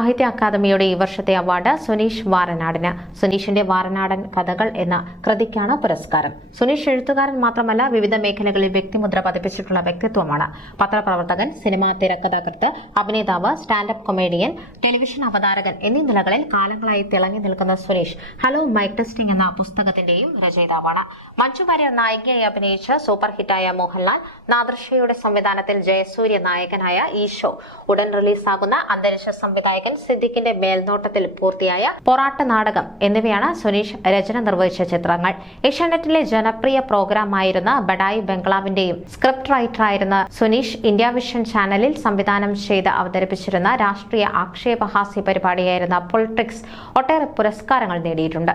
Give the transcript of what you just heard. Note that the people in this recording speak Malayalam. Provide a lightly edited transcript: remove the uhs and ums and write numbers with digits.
സാഹിത്യ അക്കാദമിയുടെ ഈ വർഷത്തെ അവാർഡ് സുനീഷ് വാരനാടിന്. സുനീഷിന്റെ വാരനാടൻ കഥകൾ എന്ന കൃതിക്കാണ് പുരസ്കാരം. സുനീഷ് എഴുത്തുകാരൻ മാത്രമല്ല, വിവിധ മേഖലകളിൽ വ്യക്തിമുദ്ര പതിപ്പിച്ചിട്ടുള്ള വ്യക്തിത്വമാണ്. പത്രപ്രവർത്തകൻ, സിനിമാ തിരക്കഥാകൃത്ത്, അഭിനേതാവ്, സ്റ്റാൻഡപ്പ് കൊമേഡിയൻ, ടെലിവിഷൻ അവതാരകൻ എന്നീ നിലകളിൽ കാലങ്ങളായി തിളങ്ങി നിൽക്കുന്ന സുനീഷ് ഹലോ മൈക്ക് ടെസ്റ്റിംഗ് എന്ന പുസ്തകത്തിന്റെയും രചയിതാവാണ്. മഞ്ജു വാര്യർ നായികയായി അഭിനയിച്ച സൂപ്പർ ഹിറ്റായ മോഹൻലാൽ, നാദൃശ്യയുടെ സംവിധാനത്തിൽ ജയസൂര്യ നായകനായ ഈ ഷോ ഉടൻ റിലീസാകുന്ന അന്തരിച്ച സംവിധായകൻ സിദ്ദിഖിന്റെ മേൽനോട്ടത്തിൽ പൂർത്തിയായ പൊറാട്ട് നാടകം എന്നിവയാണ് സുനീഷ് രചന നിർവഹിച്ച ചിത്രങ്ങൾ. ഏഷ്യാനെറ്റിലെ ജനപ്രിയ പ്രോഗ്രാമായിരുന്ന Badai ബംഗ്ലാവിന്റെയും script റൈറ്ററായിരുന്ന Suneesh India vision ചാനലിൽ സംവിധാനം ചെയ്ത് അവതരിപ്പിച്ചിരുന്ന രാഷ്ട്രീയ ആക്ഷേപഹാസ്യ പരിപാടിയായിരുന്ന പൊളിറ്റിക്സ് ഒട്ടേറെ പുരസ്കാരങ്ങൾ നേടിയിട്ടുണ്ട്.